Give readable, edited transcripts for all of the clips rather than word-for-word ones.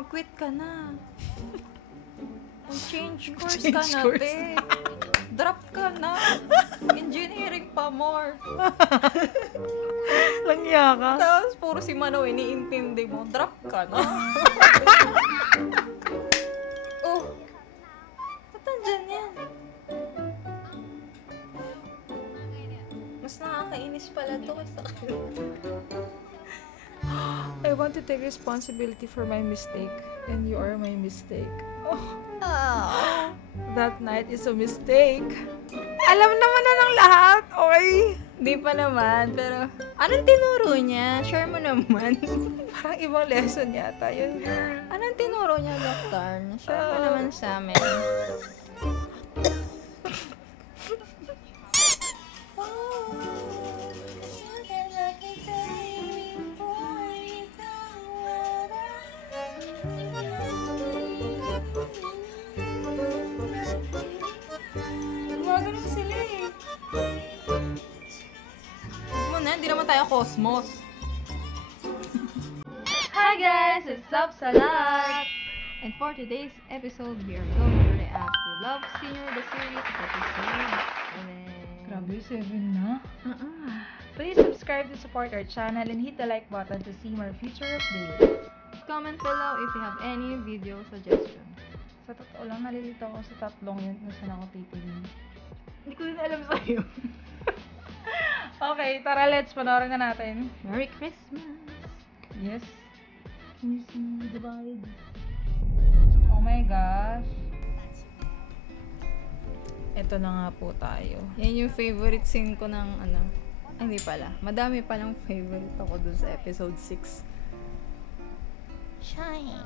mag-quit ka na. Mag-change course ka na, be. Drop ka na. Engineering pa more. Langya ka. Tapos puro si Manaw iniintindi mo. Drop ka na. Oh. Ba't nandyan yan? Mas nakakainis pala to kaysa I want to take responsibility for my mistake. And you are my mistake. Oh. That night is a mistake. Alam naman na ng lahat, oy. Di pa naman, pero anong tinuro niya? Share mo naman. Parang ibang lesson yata yun, girl. Anong tinuro niya, Doktor? Share mo naman sa amin. Gumagano sila eh. Muna, hindi naman tayo cosmos. Hi guys, it's Sapsalat! And for today's episode, we are going to react to Love Senior the Series episode 7. Grabe, 7 na. Please subscribe to support our channel and hit the like button to see more future updates. Comment below if you have any video suggestion. Sa totoo lang, nalilito ako sa tatlong yun kung saan ako titingin. Hindi ko din alam sa'yo. Okay, tara, let's panoorin na natin. Merry Christmas! Yes. Can you see the vibe? Oh my gosh. Ito na nga po tayo. Yan yung favorite scene ko ng ano. Ay, hindi pala. Madami palang favorite ako dun sa episode 6. Shine!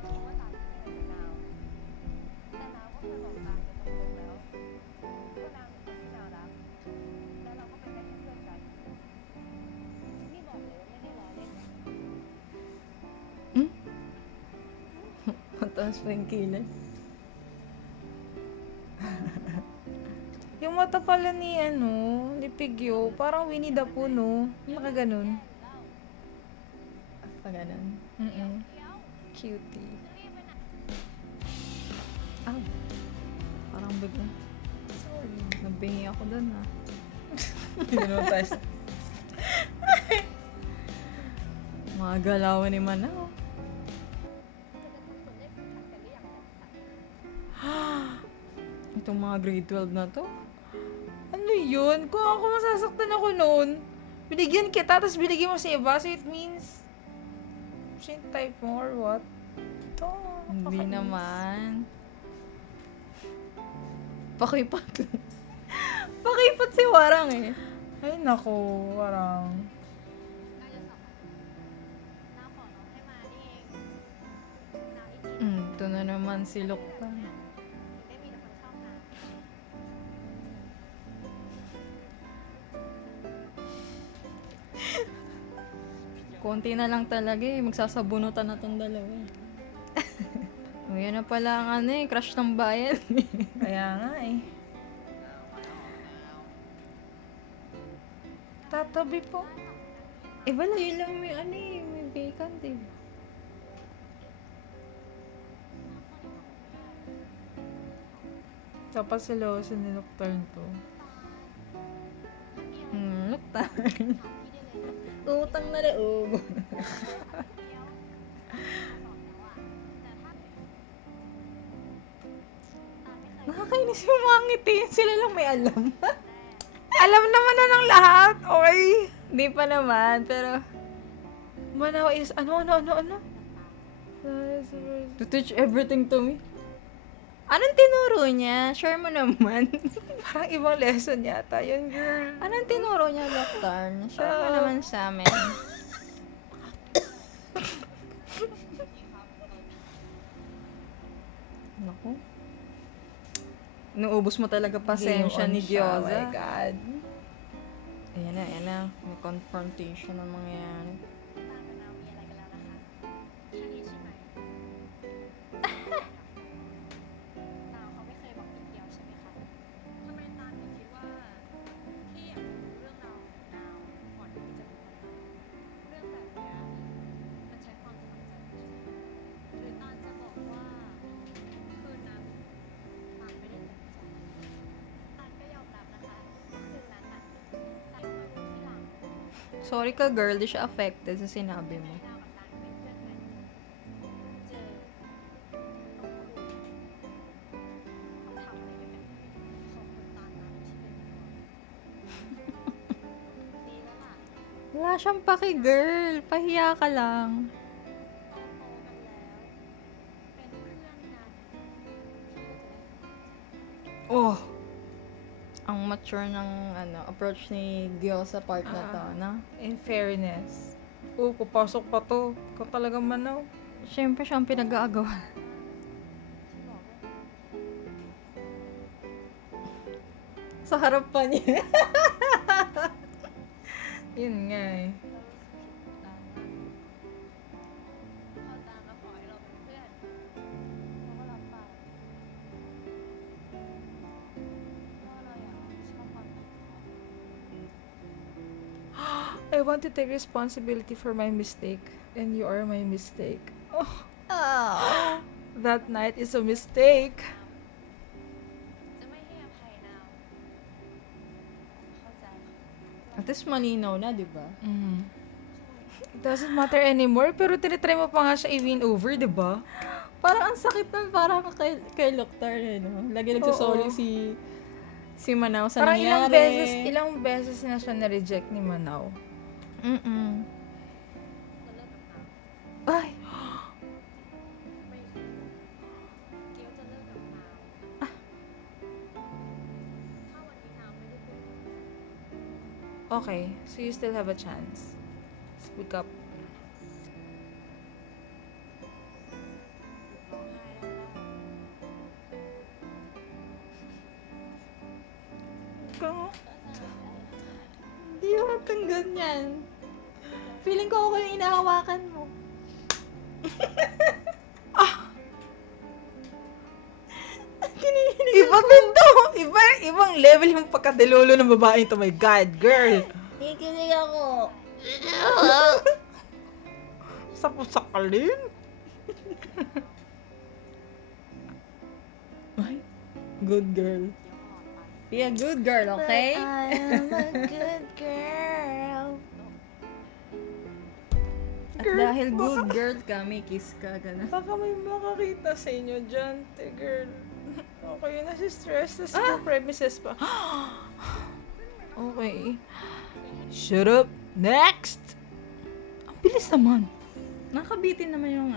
Mataas pa yung kilay. Yung mata pala ni, ni Pigyo, parang Winnie the Pooh, no? Nakaganon. Pa ganun. Cutie. Ah. Parang bigla. Sorry. Nabingi ako dun, ha. Hindi naman tayo sa... Mga galawan ni Manaw. Itong mga grade 12 na to. Ano yun? Kung ako masasaktan ako noon, binigyan kita, tapos binigyan mo sa iba, so it means, shit type mo or what? Ito, Hindi naman. Pakipat. Pakipat si Warang eh. Ay, nako, parang... Ito na naman si Lokta. Konti na lang talaga eh. Magsasabunutan na tong dalawa. O yan na pala ang crush ng bayan. Kaya nga eh. Tatabi po. Eh wala, yun lang may may vacant eh. Tapos siloso ni Nocturne to. Lokta. Utang na loob. Nakakainis yung mga ngiti. Sila lang may alam. Alam naman na ng lahat, oy! Hindi pa naman, pero Manaw is, ano? to teach everything to me. Anong tinuro niya? Share mo naman. Parang ibang lesson yata yun, girl. Anong tinuro niya, Doktor? Share mo naman sa amin. Naku. Inuubos mo talaga pasensya ni Diyosa. Oh my God. Ayan na. May confrontation ang mangyayari. Sorry ka, girl. Di siya affected sa sinabi mo. Wala siyang paki, girl. Pahiya ka lang. Oh! Ang mature ng approach ni Gyo sa part na to, na? In fairness. Papasok pa to. Ikaw talagang manaw. Siyempre siya ang pinag-aagawa. Sa harap pa niya. Yun nga eh. I want to take responsibility for my mistake. And you are my mistake. Oh. That night is a mistake. At least malinaw na, di ba? It doesn't matter anymore, pero tinitry mo pa nga siya i-win over, di ba? Parang ang sakit nun, parang kay Loktar, no? Lagi nagsasorry si Manaw sa parang nangyari. ilang beses na siya na-reject ni Manaw. Ay! Okay, so you still have a chance. Speak up. Hindi ako kang ganyan. Feeling ko ako yung inahawakan mo. Iba din to! Ibang level yung pagkadilolo ng babae to. My God, girl! Nakikinig ako. Sakalin? Ay, good girl. Be a good girl, okay? I am a good girl. At dahil good girl ka, may kiss ka, gano'n. Baka may makakita sa inyo dyan, te girl. Okay, nasi-stress. Tapos premises pa. Okay. Shut up. Next! Ang bilis naman. Nakabitin naman yung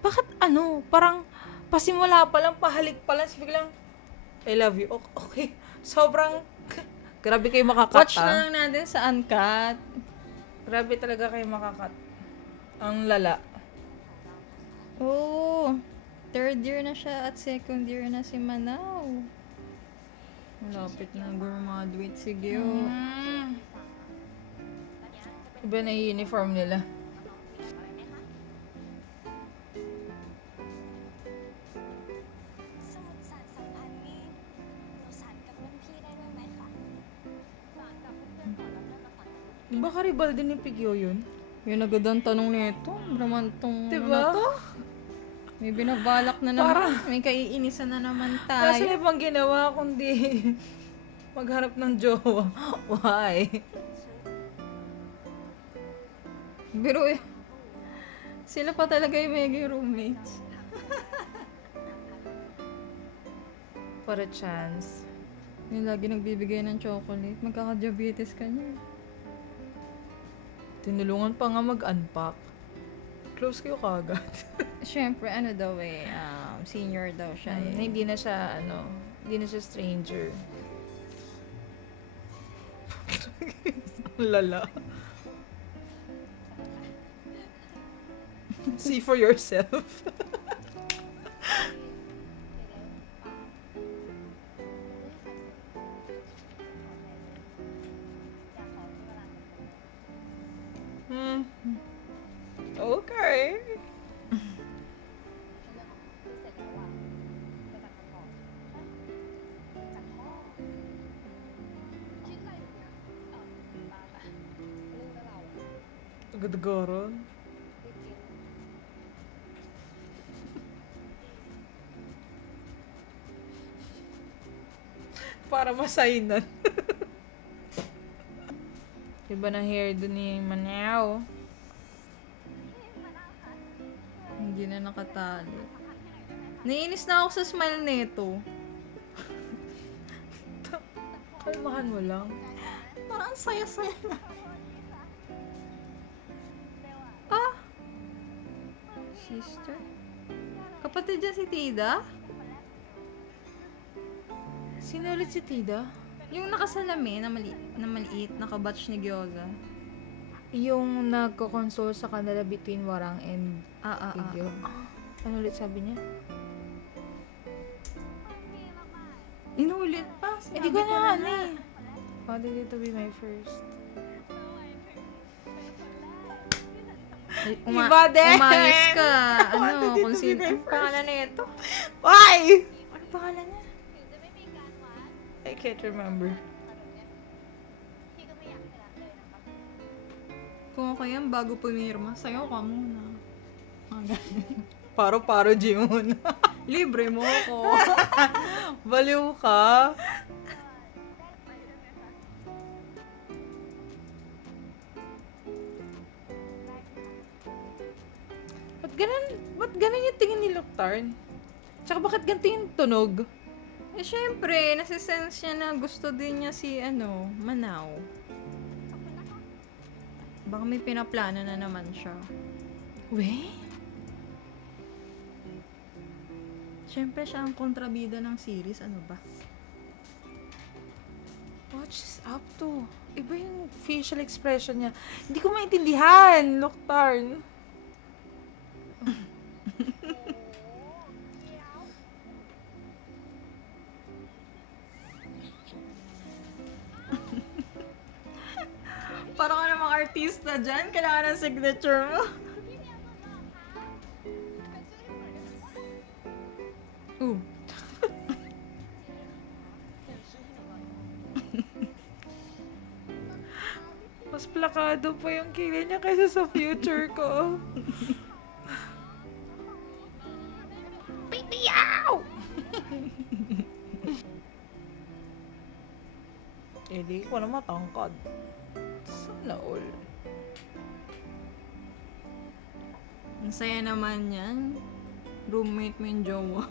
Bakit parang pasimula pa lang, pahalik pa lang, biglang, I love you. Okay. Sobrang, grabe kayo makakat. Watch na lang natin sa uncut. Grabe talaga kayo makakat. Ang lala. Oo. Third year na siya at second year na si Manaw. Malapit na graduate si Gyo. Iba na yung uniform nila. Di ba karibal din ni Pigyo yun? Yun agad ang tanong nito. Bramantong Diba? to? May binabalak na naman. May kaiinisan na naman tayo. Wala sila ibang ginawa kundi maghanap ng jowa. Why? Pero sila pa talaga yung mega roommates. For a chance. Yung lagi nagbibigay ng chocolate. Magkaka-diabetes ka niya. Tinulungan pa nga mag-unpack. Close kayo kagad. Siyempre, daw senior daw siya. Hindi na siya, hindi na siya stranger. Lala. See for yourself. Okay. Agad-agaran. Para masainan. Iba na hairdo ni Manaw. Hindi na nakatali. Naiinis na ako sa smile nito. Kalmahan mo lang. Parang saya-saya na. Ah! Sister? Kapatid dyan si Tida? Sino ulit si Tida? Yung nakasalamin na maliit, nakabatch ni Gyoza. Yung nagko-console sa kanila between Warang and Igyo. Ano ulit sabi niya? Inulit pa. Hindi ko na ano eh. Wanted it to be my first. Iba din! Umayos ka. Ano, Wanted it kung to be sino. my Ang pangalan na ito? Why? Ano pangalan niya? I can't remember. Kung ako yan, bago pumirma, sayo ka muna. Paro-paro Jimon. Libre mo ako. Baliw ka. Ba't ganun yung tingin ni Loktarn? Tsaka bakit ganito yung tunog? Eh, syempre, nasisense niya na gusto din niya si, Manaw. Baka may pinaplano na naman siya. We? Syempre, siya ang kontrabida ng series. Ano ba? What she's up to? Iba yung facial expression niya. Hindi ko maintindihan, Loktarn. Parang ka namang artista dyan. Kailangan ng signature mo. Ooh. Mas plakado pa yung kilay niya kaysa sa future ko. Pitiyaw! Hindi ko na matangkad. Sana all. Ang saya naman yan. Roommate mo yung jowa mo.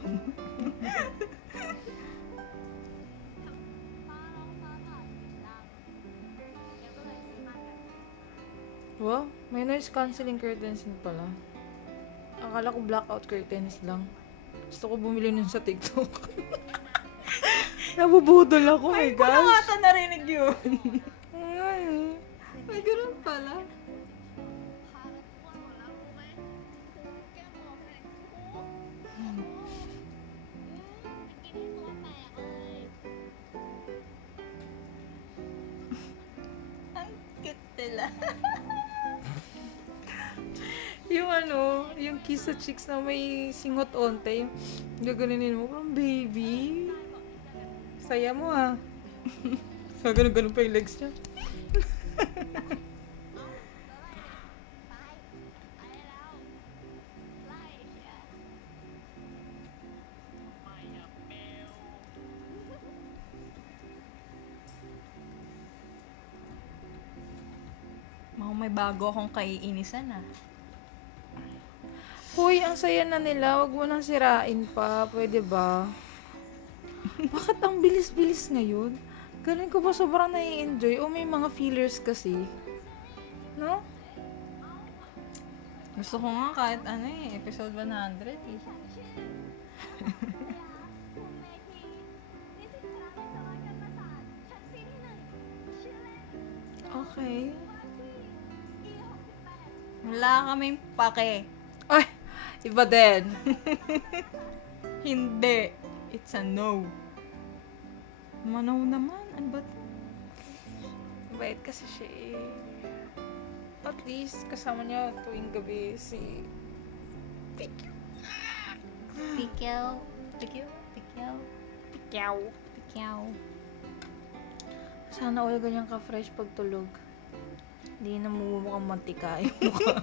Wow, may noise cancelling curtains din pala. Akala ko blackout curtains lang. Gusto ko bumili nun sa TikTok. Nabubudol ako, my Ay, wala gosh. nga ata narinig yun. Ay. May ganun pala. Ang cute nila. Yung kiss sa cheeks na may singot onte, yung gaganunin mo, parang baby. Saya mo ah. Gaganon-ganon pa yung legs niya. May bago akong kaiinisan ah. Hoy, ang saya na nila. Wag mo nang sirain pa. Pwede ba? Bakit ang bilis-bilis ngayon? Ganun ko ba sobrang nai-enjoy? O may mga fillers kasi? No? Gusto ko nga kahit episode 100 eh. Okay. Wala kaming pake. Ay! Iba din. Hindi. It's a no. Manaw naman. Ano ba ito? Bait kasi siya eh. At least, kasama niya tuwing gabi si... Pikyaw. Pikyaw. Pikyaw. Pikyaw. Pikyaw. Sana all ganyan ka-fresh pag tulog. Hindi na mumukhang mantika yung mukha.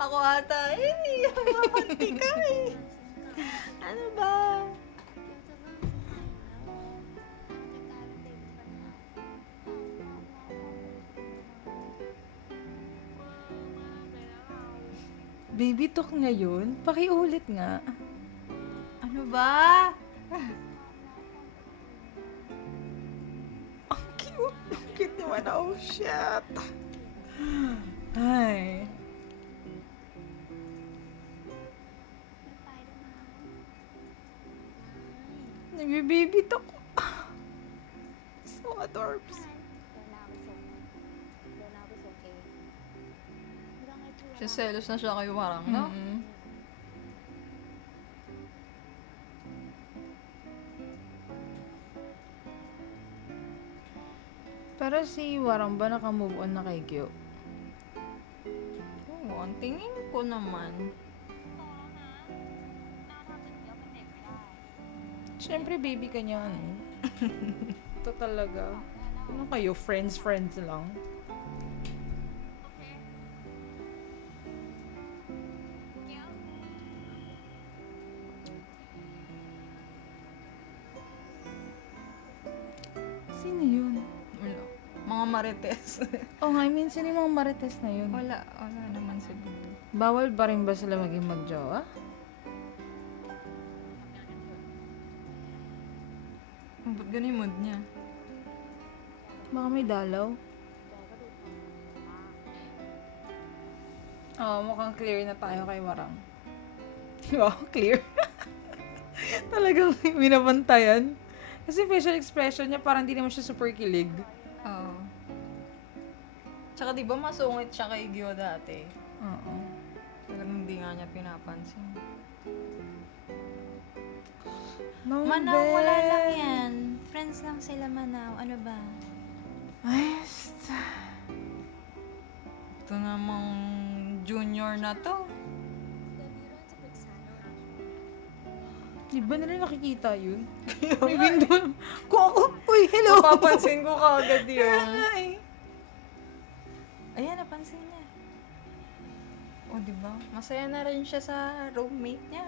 Ako ata, hindi ako mamantika eh. Ano ba? Baby talk ngayon? Pakiulit nga. Ano ba? Ang cute. Ang cute naman. Oh, shit. Ay. Nagbe-baby talk. So adorbs. Selos na siya kay Warang, no? Mm-hmm. Pero si Warang ba naka-move on na kay Gyo? Oo, ang tingin ko naman. Siyempre, baby ka niya, ano? Ito talaga. Ano kayo? Friends lang? Sino yun? Wala. Mga marites. Oh, I mean, sino yung mga marites na yun? wala naman siguro. Bawal ba rin ba sila maging magjowa? Ba't ganun yung mood niya? Baka may dalaw. Oo, mukhang clear na tayo kay Warang. Wow, clear. Talagang binabantayan. Kasi facial expression niya parang hindi naman siya super kilig. Oo. Tsaka di ba masungit siya kay Gyo dati? Oo. Talagang hindi nga niya pinapansin. No, Manaw, Bel. wala lang yan. Friends lang sila, Manaw. Ano ba? Ay, Ito namang junior na to. di ba nila nakikita yun? May window. Uy, hello! Napapansin ko kaagad yun. Ay. Ayan, napansin niya. O, diba? Masaya na rin siya sa roommate niya.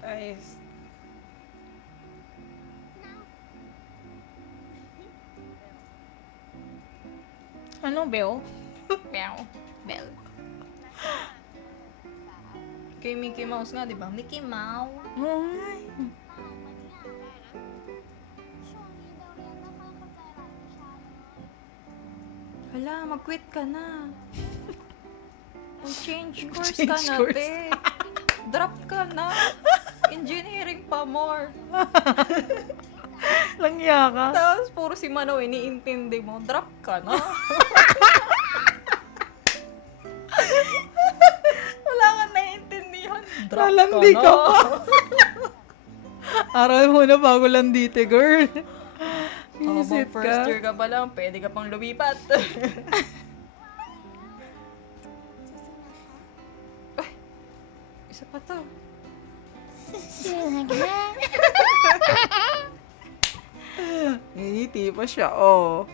Ayos. Ano, Bel? Bell. Kay Mickey Mouse nga, diba? Mickey Mouse. Ay. Hala, mag-quit ka na. Mag-change course Change ka na, course. te. Drop ka na. Engineering pa more. Langya ka. Tapos, puro si Manaw, iniintindi mo. Drop ka na. Wala kang naiintindihan. Drop Lalandi ka ka na. pa. Aral mo na bago landite, girl. Habang Visit first ka. year ka pa lang, pwede ka pang lumipat. Ay, isa pa to. Ngiti pa siya, oh.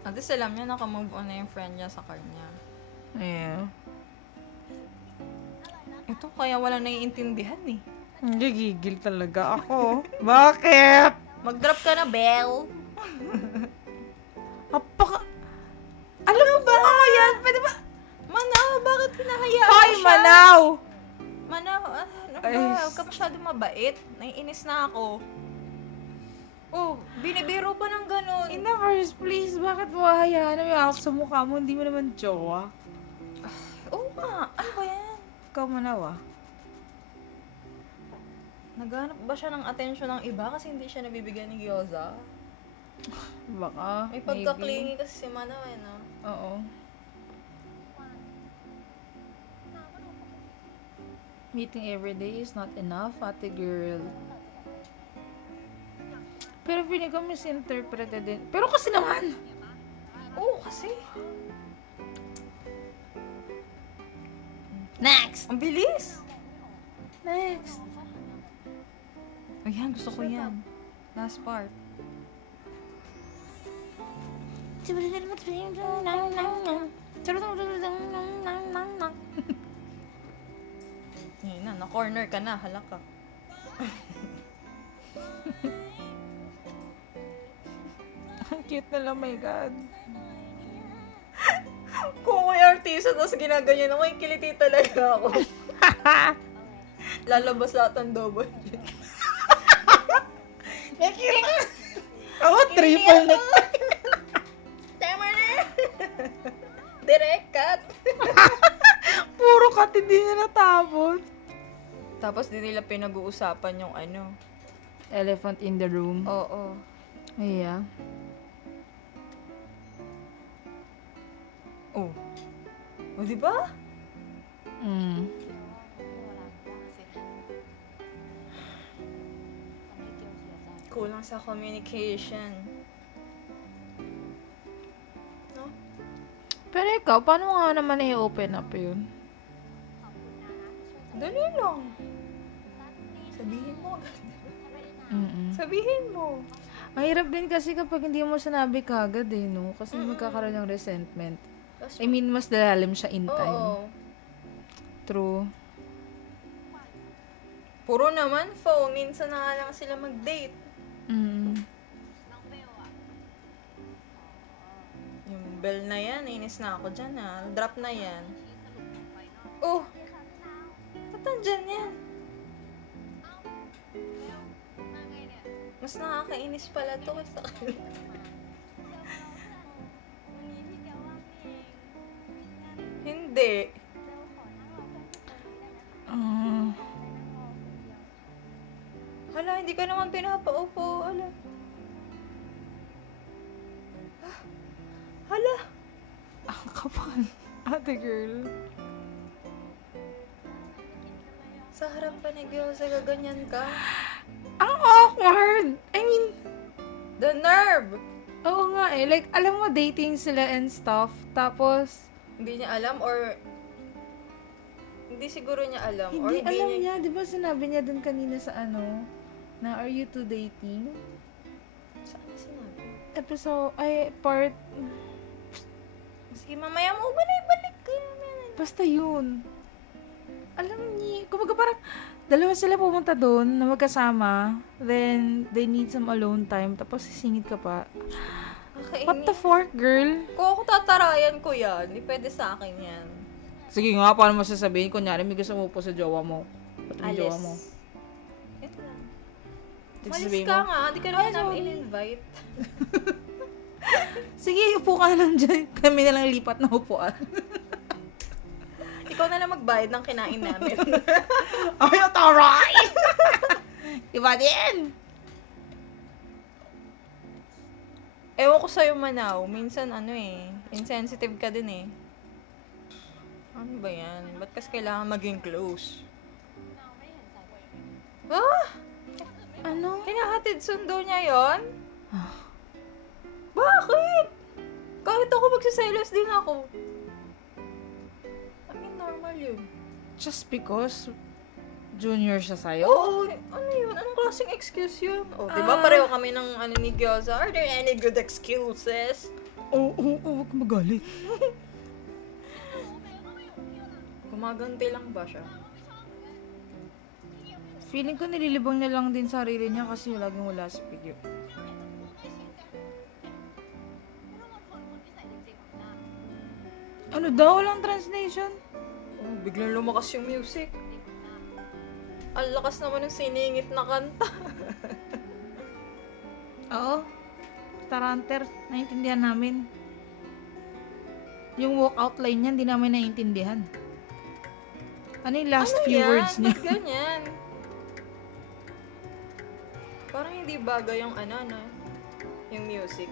At least alam niya, nakamove on na yung friend niya sa kanya. Yeah. Ito, kaya wala naiintindihan eh. Gigigil talaga ako. Bakit? Mag-drop ka na, Belle. Alam mo ba ako yan? Pwede ba? Manaw, bakit pinahayaan Hoy, siya? Manaw! Manaw, ano ba? Ay, Huwag ka masyadong mabait. Naiinis na ako. Oh, binibiro pa ng ganun. In the first place, bakit mo hayaan na may hawak sa mukha mo? Hindi mo naman jowa. Oo nga, ano ba yan? Ikaw, Manaw, ah. Naghanap ba siya ng atensyon ng iba kasi hindi siya nabibigyan ni Gyoza? Baka, May pagkaklingi kasi si Manaw eh, no? Oo. Meeting every day is not enough, ate girl. Pero feeling ko misinterpreted din. Pero kasi naman! Oo, kasi. Next! Ang bilis! Next! Ayan, gusto ko yan. Last part. Ngayon na, na-corner ka na, halak ka. Ang cute nila, my God. Kung may artista siya, tapos ginaganyan ako, kiliti talaga ako. Lalabas lahat ng double chin. Ako, triple neck. Tama na! Direct cut. Puro cut, hindi na natapos. Tapos di nila pinag-uusapan yung ano. Elephant in the room. Oo. Yeah. Oh. O, diba? Mm. Kulang sa communication. No? Pero ikaw, paano nga naman i-open up yun? Dali lang. Sabihin mo. Mm-mm. Sabihin mo. Ang hirap din kasi kapag hindi mo sinabi kagad eh, no? Kasi magkakaroon ng resentment. I mean, mas lalalim siya in time. Oo. True. Puro naman phone. Minsan na nga lang sila mag-date. Mm. Yung bell na yan, inis na ako dyan ha. Drop na yan. Oh! Ba't nandyan yan? Mas nakakainis pala to kaysa kanila. Hindi. Hala, hindi ka naman pinapaupo. Hala. Hala. Ang kapal. Ate girl. Sa harap pa ni Gyoza, gaganyan ka. Ang awkward! I mean, The nerve! oo nga eh. Like, alam mo, dating sila and stuff. Tapos, Hindi niya alam or hindi siguro niya alam or hindi alam niya... niya. Di ba sinabi niya dun kanina sa ano, na are you two dating? Saan niya sinabi? Episode, ay, part, Sige, mamaya mo ba na ibalik ko yun? basta yun. Alam niya, kumbaga parang, dalawa sila pumunta doon na magkasama. Then, they need some alone time. Tapos, sisingit ka pa. What the fork, girl? Kung ako tatarayan ko yan, hindi pwede sa akin yan. Sige nga, paano mo sasabihin? Kunyari, may gusto mo po sa jowa mo. Pati yung jowa mo. Ito lang. Tapos Malis sabihin ka mo, nga, di ka naman namin in-invite. sige, upo ka lang dyan. Kami na lang lipat na upuan. Ikaw na lang magbayad ng kinain namin. Ay, taray! Iba din! Ewan ko sa'yo, Manaw. Minsan, insensitive ka din eh. Ano ba yan? Ba't kasi kailangan maging close? Ah! Ano? Hinahatid sundo niya yon? Bakit? Kahit ako magsiselos din ako. I mean, normal yun. Just because junior siya sa'yo? Oo, ano yun? Anong klaseng excuse yun? Oh, di ba pareho kami ng ni Gyoza? Are there any good excuses? Oo, huwag magalit. Gumaganti lang ba siya? Feeling ko nililibang niya lang din sarili niya kasi laging wala sa video. Ano daw? Walang translation? Oh, biglang lumakas yung music. Ang lakas naman ng siningit na kanta. Oo. Taranter, naiintindihan namin. Yung walkout line niya, hindi namin naiintindihan. Ano yung last few words niya? Ba't ganyan? Parang hindi bagay yung yung music.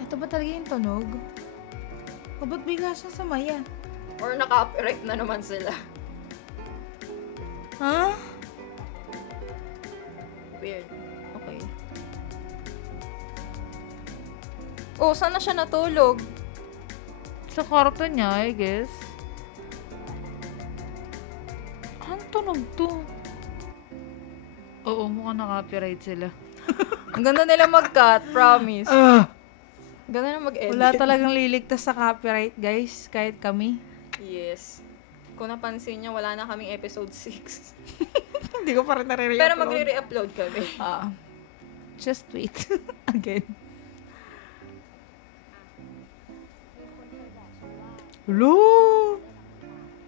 Ito ba talaga yung tunog? O ba't bigla siya sumaya? Or naka-copyright na naman sila. Ha? Weird. Okay. Oh, saan na siya natulog? Sa kwarto niya, I guess. Anong tunog to? Oo, mukhang na-copyright sila. Ang ganda nila mag-cut, promise. Ganda na mag-edit. Wala talagang liligtas sa copyright, guys. Kahit kami. Yes. Kung napansin niyo, wala na kaming episode 6. Hindi ko pa rin nare-re-upload. Pero magre-re-upload kami. Just wait. Again. Hello!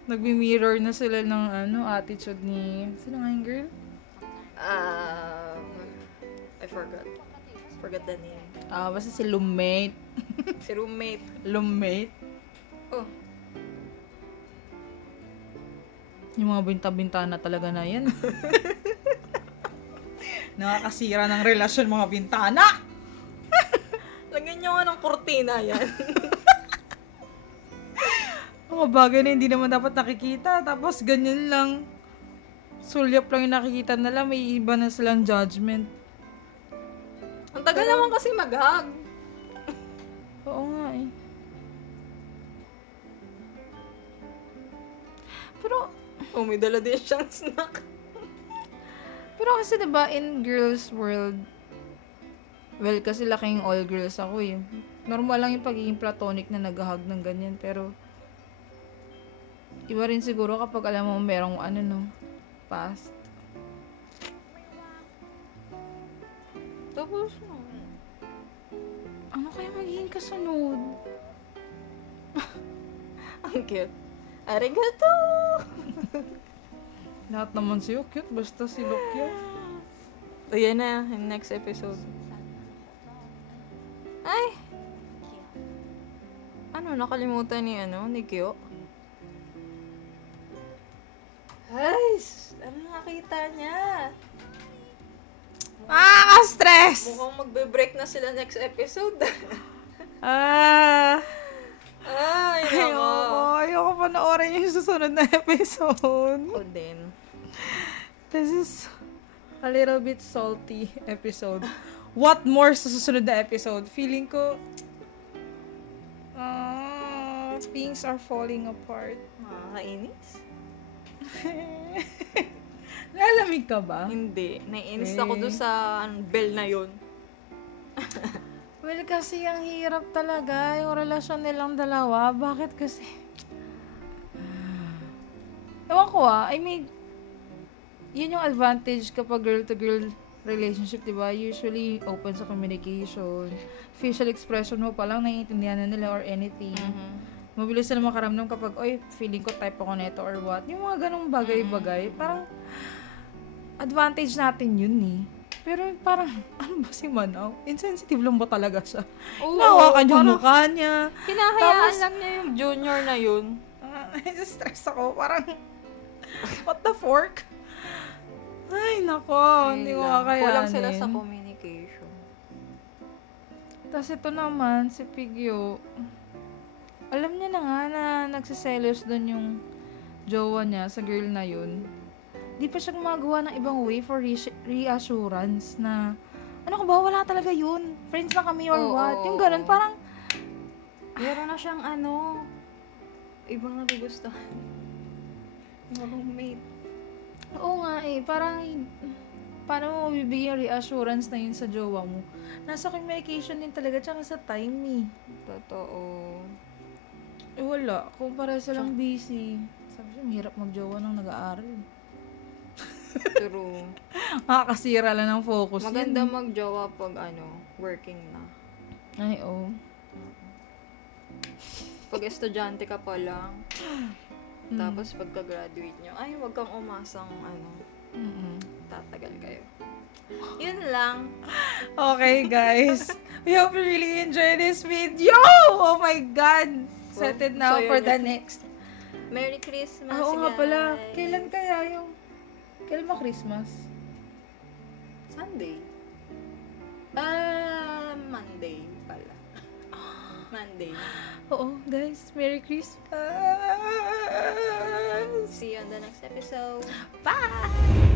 Nagmi-mirror na sila ng attitude ni... Sino nga yung girl? I forgot. Forgot the name. Basta si Roommate. Si roommate. Roommate. Oh. Yung mga binta-binta na talaga na yan. Nakakasira ng relasyon mga bintana! Lagyan nyo nga ng kurtina yan. Mga bagay na hindi naman dapat nakikita. Tapos ganyan lang. Sulyap lang yung nakikita nila. May iba na silang judgment. Ang tagal naman kasi mag-hug. Oo nga eh. Pero, May dala din siyang snack. pero kasi diba in girls world, well, kasi laking all girls ako eh. Normal lang yung pagiging platonic na nag-hug ng ganyan. Pero, iba rin siguro kapag alam mo merong past. Tapos, Ano kaya magiging kasunod? ang cute. Arigato! Lahat naman sa'yo cute, basta si Lokya. O yan na, yung next episode. Ay! Nakalimutan ni Kyo? Ay! Ano nakita niya? Stress! Mukhang magbe-break na sila next episode. Ay, nako. ayoko panoorin yung susunod na episode. Ako din. This is a little bit salty episode. What more sa susunod na episode? Feeling ko, things are falling apart. Makakainis? Lalamig ka ba? Hindi. Naiinis ako doon sa bell na yun. Well, kasi ang hirap talaga yung relasyon nilang dalawa. Bakit kasi? Ewan ko I mean, yun yung advantage kapag girl-to-girl relationship, diba? Usually, open sa communication. Facial expression mo palang naiintindihan na nila or anything. Mabilis na makaramdam kapag, oy, feeling ko type ako neto or what. Yung mga ganong bagay-bagay, parang advantage natin yun eh. Pero parang, ano ba si Manaw? Insensitive lang ba talaga siya? Nahawakan yung mukha niya. Hinahayaan lang niya yung junior na yun. Stress ako. Parang, what the fork? Ay, nako. Hindi ko kakayanin. Kulang sila sa communication. Tapos ito naman, si Pigyo, alam niya na nga na nagsiselos doon yung jowa niya sa girl na yun. Di pa siya gumagawa ng ibang way for reassurance na, ano ka ba, wala talaga yun. Friends na kami or what. Yung ganun, parang, meron na siyang ibang nagugustuhan. Yung roommate. oo nga parang, paano mo bibigyan reassurance na yun sa jowa mo? Nasa communication din talaga, tsaka sa time Totoo. wala. Kung para silang busy. Sabi siya, mahirap magjowa nang nag-aaral. True. Makakasira lang ng focus. Maganda magjowa pag working na. Ay, oo. Pag estudyante ka pa lang, tapos pagka-graduate nyo, ay, wag kang umasang tatagal kayo. Yun lang. Okay, guys. We hope you really enjoyed this video. Oh my God. Set it now so for yun the yun. next. Merry Christmas, Oo nga guys. pala. Kailan kaya yung... Kailan ba Christmas? Sunday. Monday pala. Monday. Oo, guys. Merry Christmas. See you on the next episode. Bye!